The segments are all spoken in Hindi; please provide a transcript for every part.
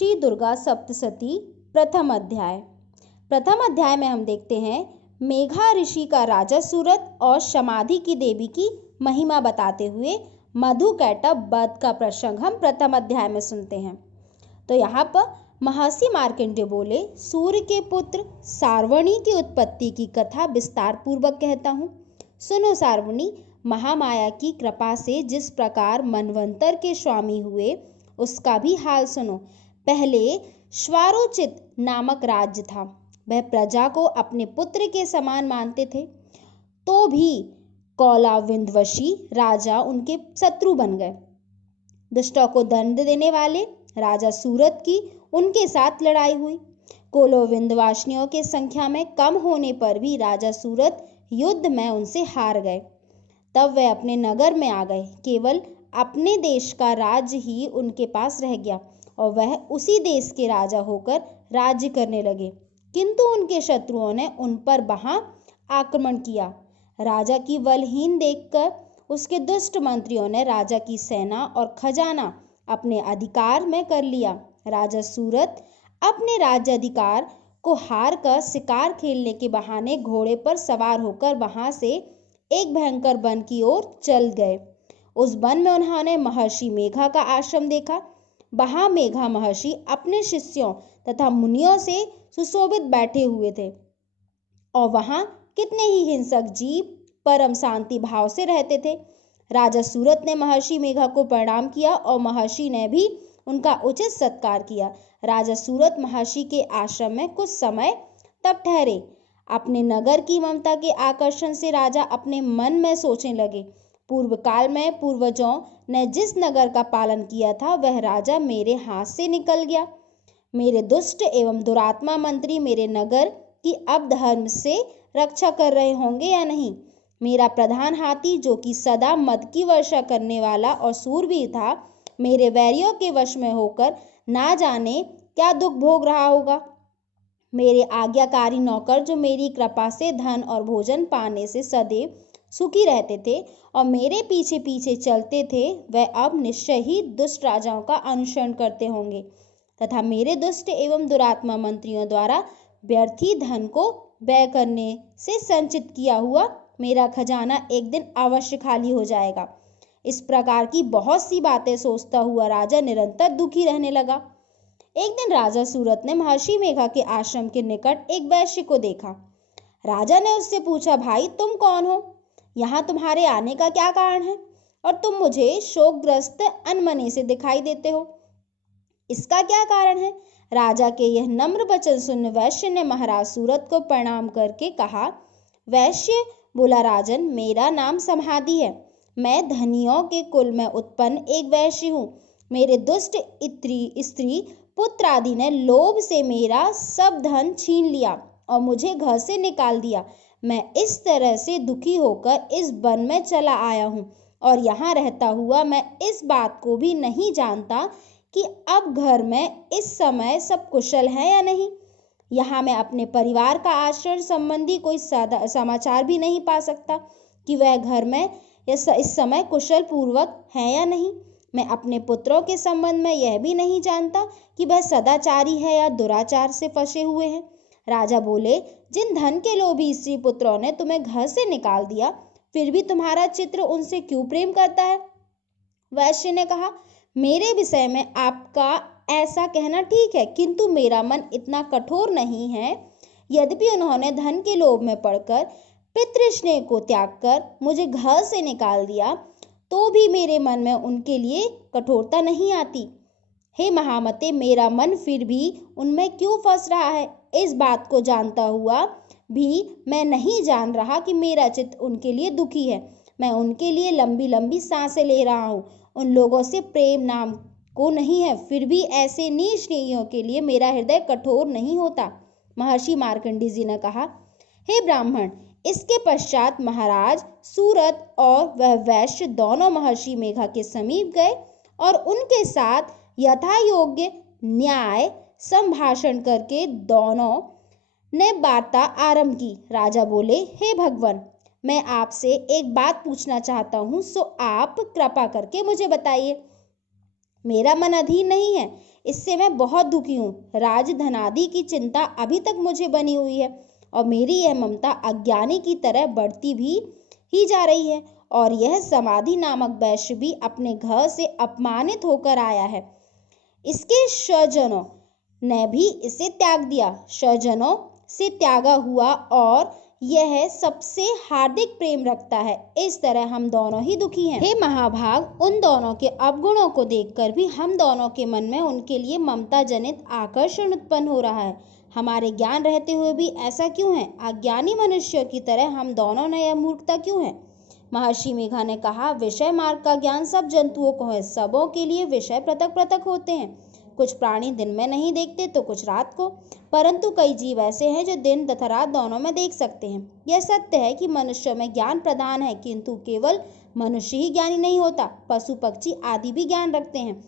श्री दुर्गा सप्तशती प्रथम अध्याय में हम देखते हैं मेघा ऋषि का राजा सूरत और समाधि की देवी की महिमा बताते हुए मधुकैटभ वध का प्रसंग हम प्रथम अध्याय में सुनते हैं। तो यहाँ पर महर्षि मार्कंडेय बोले, सूर्य के पुत्र सार्वणी की उत्पत्ति की कथा विस्तार पूर्वक कहता हूँ। सुनो सार्वणी, महामाया की कृपा से जिस प्रकार मनवंतर के स्वामी हुए उसका भी हाल सुनो। पहले श्वारोचित नामक राज्य था। वह प्रजा को अपने पुत्र के समान मानते थे, तो भी कौलाविंदवशी राजा उनके शत्रु बन गए। दुष्टों को दंड देने वाले राजा सूरत की उनके साथ लड़ाई हुई। कौलाविंदवासियों के संख्या में कम होने पर भी राजा सूरत युद्ध में उनसे हार गए। तब वे अपने नगर में आ गए। केवल अपने देश का राज्य ही उनके पास रह गया और वह उसी देश के राजा होकर राज्य करने लगे। किंतु उनके शत्रुओं ने उन पर वहां आक्रमण किया। राजा की बलहीन देखकर उसके दुष्ट मंत्रियों ने राजा की सेना और खजाना अपने अधिकार में कर लिया। राजा सूरत अपने राज्य अधिकार को हार कर शिकार खेलने के बहाने घोड़े पर सवार होकर वहां से एक भयंकर वन की ओर चल गए। उस वन में उन्होंने महर्षि मेघा का आश्रम देखा। वहां मेघा महर्षि अपने शिष्यों तथा मुनियों से सुशोभित बैठे हुए थे और वहां कितने ही हिंसक जीव परम शांति भाव से रहते थे। राजा सूरत ने महर्षि मेघा को प्रणाम किया और महर्षि ने भी उनका उचित सत्कार किया। राजा सूरत महर्षि के आश्रम में कुछ समय तक ठहरे। अपने नगर की ममता के आकर्षण से राजा अपने मन में सोचने लगे, पूर्व काल में पूर्वजों ने जिस नगर का पालन किया था वह राजा मेरे हाथ से निकल गया। मेरे दुष्ट एवं दुरात्मा मंत्री मेरे नगर की अब धर्म से रक्षा कर रहे होंगे या नहीं। मेरा प्रधान हाथी जो कि सदा मद की वर्षा करने वाला और सूरवीर था, मेरे वैरियों के वश में होकर ना जाने क्या दुख भोग रहा होगा। मेरे आज्ञाकारी नौकर जो मेरी कृपा से धन और भोजन पाने से सदैव सुखी रहते थे और मेरे पीछे पीछे चलते थे, वह अब निश्चय ही दुष्ट राजाओं का अनुसरण करते होंगे तथा मेरे दुष्ट एवं दुरात्मा मंत्रियों द्वारा व्यर्थी धन को व्यय करने से संचित किया हुआ मेरा खजाना एक दिन अवश्य खाली हो जाएगा। इस प्रकार की बहुत सी बातें सोचता हुआ राजा निरंतर दुखी रहने लगा। एक दिन राजा सूरत ने महर्षि मेघा के आश्रम के निकट एक वैश्य को देखा। राजा ने उससे पूछा, भाई तुम कौन हो? यहाँ तुम्हारे आने का क्या कारण है और तुम मुझे शोकग्रस्त अनमने से दिखाई देते हो, इसका क्या कारण है? राजा के यह नम्र वचन सुन वैश्य ने महाराज सूरत को प्रणाम करके कहा। वैश्य बोला, राजन, मेरा नाम समाधि है। मैं धनियों के कुल में उत्पन्न एक वैश्य हूँ। मेरे दुष्ट स्त्री पुत्र आदि ने लोभ से मेरा सब धन छीन लिया और मुझे घर से निकाल दिया। मैं इस तरह से दुखी होकर इस वन में चला आया हूँ और यहाँ रहता हुआ मैं इस बात को भी नहीं जानता कि अब घर में इस समय सब कुशल है या नहीं। यहाँ मैं अपने परिवार का आचरण संबंधी कोई समाचार भी नहीं पा सकता कि वह घर में इस समय कुशल पूर्वक है या नहीं। मैं अपने पुत्रों के संबंध में यह भी नहीं जानता कि वह सदाचारी है या दुराचार से फंसे हुए हैं। राजा बोले, जिन धन के लोभी स्त्री पुत्रों ने तुम्हें घर से निकाल दिया, फिर भी तुम्हारा चित्र उनसे क्यों प्रेम करता है? वैश्य ने कहा, मेरे विषय में आपका ऐसा कहना ठीक है, किंतु मेरा मन इतना कठोर नहीं है। यद्यपि उन्होंने धन के लोभ में पड़कर पितृस्नेह को त्याग कर मुझे घर से निकाल दिया, तो भी मेरे मन में उनके लिए कठोरता नहीं आती। हे महामते, मेरा मन फिर भी उनमें क्यों फंस रहा है? इस बात को जानता हुआ भी मैं नहीं जान रहा कि मेरा चित्त उनके लिए दुखी है। मैं उनके लिए लंबी लंबी सांसें ले रहा हूँ। उन लोगों से प्रेम नाम को नहीं है, फिर भी ऐसे निस्नेहियों के लिए मेरा हृदय कठोर नहीं होता। महर्षि मार्कंडेय जी ने कहा, हे ब्राह्मण, इसके पश्चात महाराज सूरत और वह वैश्य दोनों महर्षि मेघा के समीप गए और उनके साथ यथा योग्य न्याय संभाषण करके दोनों ने वार्ता आरंभ की। राजा बोले, हे भगवान, मैं आपसे एक बात पूछना चाहता हूँ, सो आप कृपा करके मुझे बताइए। मेरा मन अधीर नहीं है, इससे मैं बहुत दुखी हूँ। राज धनादि की चिंता अभी तक मुझे बनी हुई है और मेरी यह ममता अज्ञानी की तरह बढ़ती भी ही जा रही है। और यह समाधि नामक वैश्य भी अपने घर से अपमानित होकर आया है। इसके स्वजनों ने भी इसे त्याग दिया, स्वजनों से त्यागा हुआ, और यह सबसे हार्दिक प्रेम रखता है। इस तरह हम दोनों ही दुखी हैं। हे महाभाग, उन दोनों के अवगुणों को देखकर भी हम दोनों के मन में उनके लिए ममता जनित आकर्षण उत्पन्न हो रहा है। हमारे ज्ञान रहते हुए भी ऐसा क्यों है? अज्ञानी मनुष्यों की तरह हम दोनों में यह मूर्खता क्यों है? महर्षि मेघा ने कहा, विषय मार्ग का ज्ञान सब जंतुओं को है। सबों के लिए विषय पृथक पृथक होते हैं। कुछ प्राणी दिन में नहीं देखते तो कुछ रात को, परंतु कई जीव ऐसे हैं जो दिन तथा रात दोनों में देख सकते हैं। यह सत्य है कि मनुष्यों में ज्ञान प्रधान है, किंतु केवल मनुष्य ही ज्ञानी नहीं होता, पशु पक्षी आदि भी ज्ञान रखते हैं।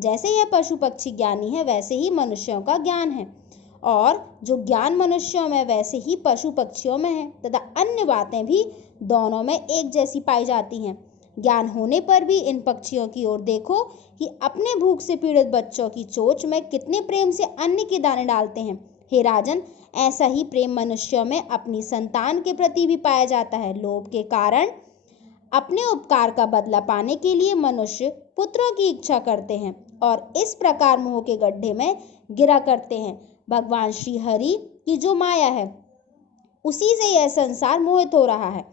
जैसे यह पशु पक्षी ज्ञानी है, वैसे ही मनुष्यों का ज्ञान है, और जो ज्ञान मनुष्यों में वैसे ही पशु पक्षियों में है, तथा अन्य बातें भी दोनों में एक जैसी पाई जाती हैं। ज्ञान होने पर भी इन पक्षियों की ओर देखो कि अपने भूख से पीड़ित बच्चों की चोंच में कितने प्रेम से अन्न के दाने डालते हैं। हे राजन, ऐसा ही प्रेम मनुष्यों में अपनी संतान के प्रति भी पाया जाता है। लोभ के कारण अपने उपकार का बदला पाने के लिए मनुष्य पुत्रों की इच्छा करते हैं और इस प्रकार मोह के गड्ढे में गिरा करते हैं। भगवान श्री हरि की जो माया है, उसी से यह संसार मोहित हो रहा है।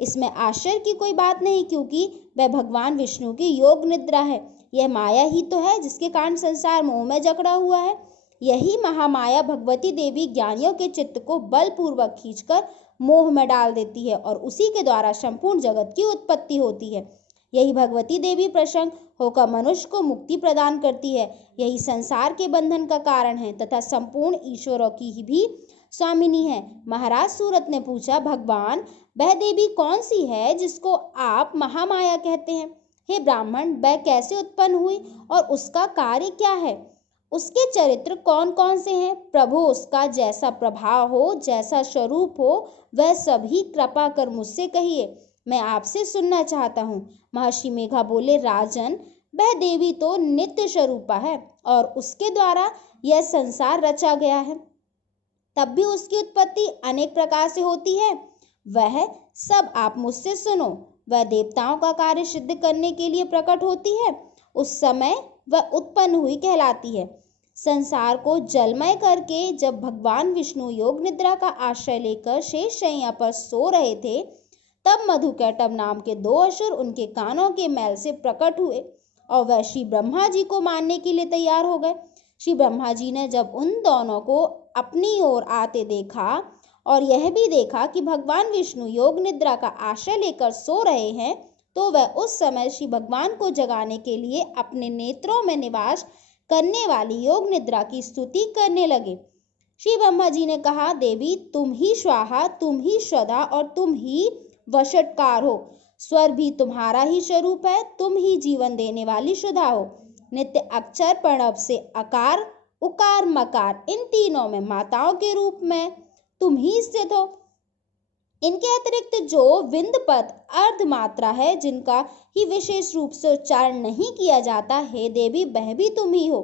इसमें आश्चर्य की कोई बात नहीं, क्योंकि वह भगवान विष्णु की योग निद्रा है। यह माया ही तो है जिसके कारण संसार मोह में जकड़ा हुआ है। यही महामाया भगवती देवी ज्ञानियों के चित्त को बलपूर्वक खींचकर मोह में डाल देती है और उसी के द्वारा संपूर्ण जगत की उत्पत्ति होती है। यही भगवती देवी प्रसन्न होकर मनुष्य को मुक्ति प्रदान करती है। यही संसार के बंधन का कारण है तथा संपूर्ण ईश्वरों की भी स्वामिनी है। महाराज सूरत ने पूछा, भगवान, वह देवी कौन सी है जिसको आप महामाया कहते हैं? हे ब्राह्मण, वह कैसे उत्पन्न हुई और उसका कार्य क्या है? उसके चरित्र कौन कौन से हैं? प्रभु, उसका जैसा प्रभाव हो, जैसा स्वरूप हो, वह सभी कृपा कर मुझसे कहिए, मैं आपसे सुनना चाहता हूँ। महर्षि मेघा बोले, राजन, वह देवी तो नित्य स्वरूपा है और उसके द्वारा यह संसार रचा गया है। तब भी उसकी उत्पत्ति अनेक प्रकार से होती है। वह सब आप मुझसे सुनो। वह देवताओं का कार्य सिद्ध करने के लिए प्रकट होती है। उस समय वह उत्पन्न हुई कहलाती है। संसार को जलमय करके जब भगवान विष्णु योग निद्रा का आश्रय लेकर शेष शैया पर सो रहे थे, तब मधुकैटभ नाम के दो असुर उनके कानों के मैल से प्रकट हुए और वह श्री ब्रह्मा जी को मारने के लिए तैयार हो गए। श्री ब्रह्मा जी ने जब उन दोनों को अपनी ओर आते देखा और यह भी देखा कि भगवान विष्णु योग निद्रा का आश्रय लेकर सो रहे हैं, तो वह उस समय श्री भगवान को जगाने के लिए अपने नेत्रों में निवास करने वाली योग निद्रा की स्तुति करने लगे। श्री ब्रह्मा जी ने कहा, देवी, तुम ही स्वाहा, तुम ही स्वधा और तुम ही वशटकार हो। स्वर भी तुम्हारा ही स्वरूप है, तुम ही जीवन देने वाली सुधा हो। नित्य अक्षर प्रणव से अकार, उकार, मकार, इन तीनों में माताओं के रूप में तुम ही स्थित हो। इनके अतिरिक्त जो विंद पद अर्ध मात्रा है, जिनका ही विशेष रूप से उच्चारण नहीं किया जाता, हे देवी, वह भी तुम ही हो।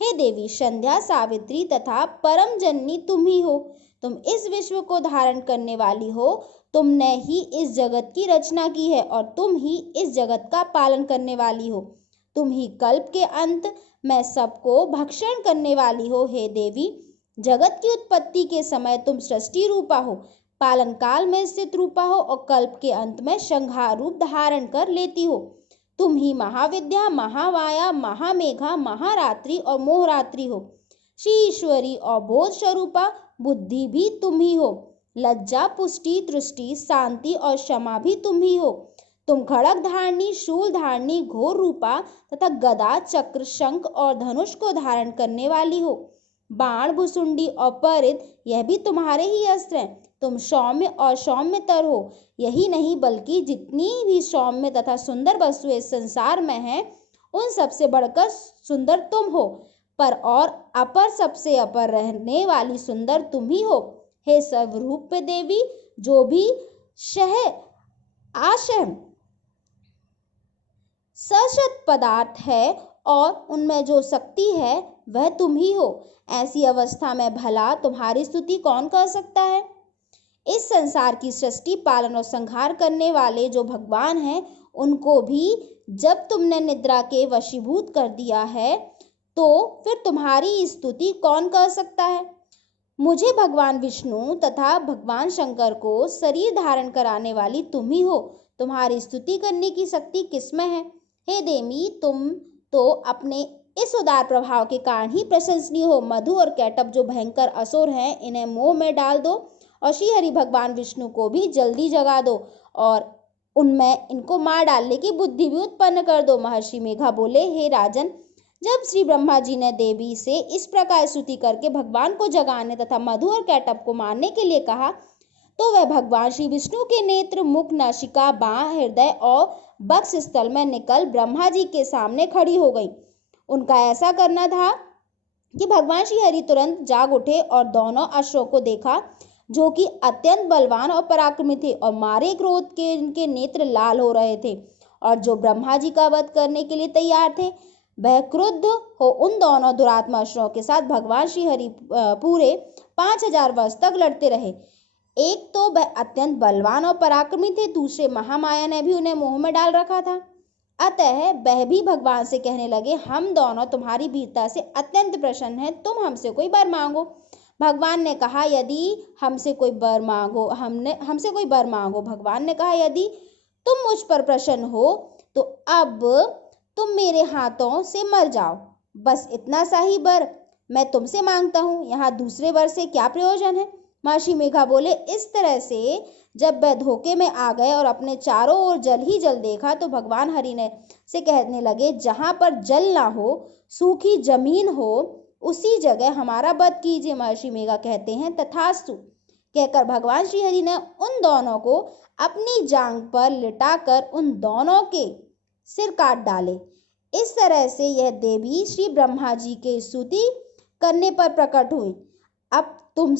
हे देवी, संध्या, सावित्री तथा परम जननी तुम ही हो। तुम इस विश्व को धारण करने वाली हो। तुमने ही इस जगत की रचना की है और तुम ही इस जगत का पालन करने वाली हो। तुम ही कल्प के अंत में सबको भक्षण करने वाली हो। हे देवी, जगत की उत्पत्ति के समय तुम सृष्टि रूपा हो, पालन काल में स्थित रूपा हो और कल्प के अंत में संहार रूप धारण कर लेती हो। तुम ही महाविद्या, महामाया, महामेघा, महारात्रि और मोहरात्रि हो। श्री ईश्वरी और बोध स्वरूपा बुद्धि भी तुम ही हो। लज्जा, पुष्टि, दृष्टि, शांति और क्षमा भी तुम ही हो। तुम खड़ग धारणी, शूल धारणी, घोर रूपा तथा गदा, चक्र, शंख और धनुष को धारण करने वाली हो। बाण, भुसुंडी और परिध, यह भी तुम्हारे ही अस्त्र हैं। तुम सौम्य और सौम्यतर हो। यही नहीं, बल्कि जितनी भी सौम्य तथा सुंदर वस्तुएं इस संसार में हैं, उन सबसे बढ़कर सुंदर तुम हो। पर और अपर सबसे अपर रहने वाली सुंदर तुम ही हो। हे सर्वरूप देवी, जो भी शह आशय सशत पदार्थ है और उनमें जो शक्ति है वह तुम ही हो। ऐसी अवस्था में भला तुम्हारी स्तुति कौन कर सकता है? इस संसार की सृष्टि, पालन और संहार करने वाले जो भगवान हैं, उनको भी जब तुमने निद्रा के वशीभूत कर दिया है तो फिर तुम्हारी स्तुति कौन कर सकता है? मुझे भगवान विष्णु तथा भगवान शंकर को शरीर धारण कराने वाली तुम ही हो। तुम्हारी स्तुति करने की शक्ति किसमें है? हे देवी, तुम तो अपने इस उदार प्रभाव के कारण ही प्रशंसनीय हो। मधु और कैटभ जो भयंकर असुर हैं, इन्हें मोह में डाल दो और श्री हरि भगवान विष्णु को भी जल्दी जगा दो और उनमें इनको मार डालने की बुद्धि भी उत्पन्न कर दो। महर्षि मेघा बोले, हे राजन, जब श्री ब्रह्मा जी ने देवी से इस प्रकार स्तुति करके भगवान को जगाने तथा मधु और कैटभ को मारने के लिए कहा, तो वह भगवान श्री विष्णु के नेत्र, मुख, नासिका, बाह, हृदय और वक्ष स्थल में निकल ब्रह्मा जी के सामने खड़ी हो गई। उनका ऐसा करना था कि भगवान श्री हरि तुरंत जाग उठे और दोनों अश्वों को देखा जो कि अत्यंत बलवान और पराक्रमी थे और मारे क्रोध के इनके नेत्र लाल हो रहे थे और जो ब्रह्मा जी का वध करने के लिए तैयार थे। वह क्रुद्ध हो उन दोनों दुरात्मा अश्वों के साथ भगवान श्री हरि पूरे 5000 वर्ष तक लड़ते रहे। एक तो वह अत्यंत बलवान और पराक्रमी थे, दूसरे महामाया ने भी उन्हें मोह में डाल रखा था। अतः वह भी भगवान से कहने लगे, हम दोनों तुम्हारी वीरता से अत्यंत प्रसन्न हैं, तुम हमसे कोई वर मांगो। भगवान ने कहा, यदि हमसे कोई वर मांगो। भगवान ने कहा, यदि तुम मुझ पर प्रसन्न हो तो अब तुम मेरे हाथों से मर जाओ। बस इतना सा ही वर मैं तुमसे मांगता हूँ, यहाँ दूसरे वर से क्या प्रयोजन है? महर्षि मेघा बोले, इस तरह से जब वह धोखे में आ गए और अपने चारों ओर जल ही जल देखा तो भगवान हरि ने से कहने लगे, जहाँ पर जल ना हो, सूखी जमीन हो, उसी जगह हमारा वध कीजिए। महर्षि मेघा कहते हैं, तथास्तु कहकर भगवान श्री हरि ने उन दोनों को अपनी जांघ पर लिटाकर उन दोनों के सिर काट डाले। इस तरह से यह देवी श्री ब्रह्मा जी की स्तुति करने पर प्रकट हुई। अब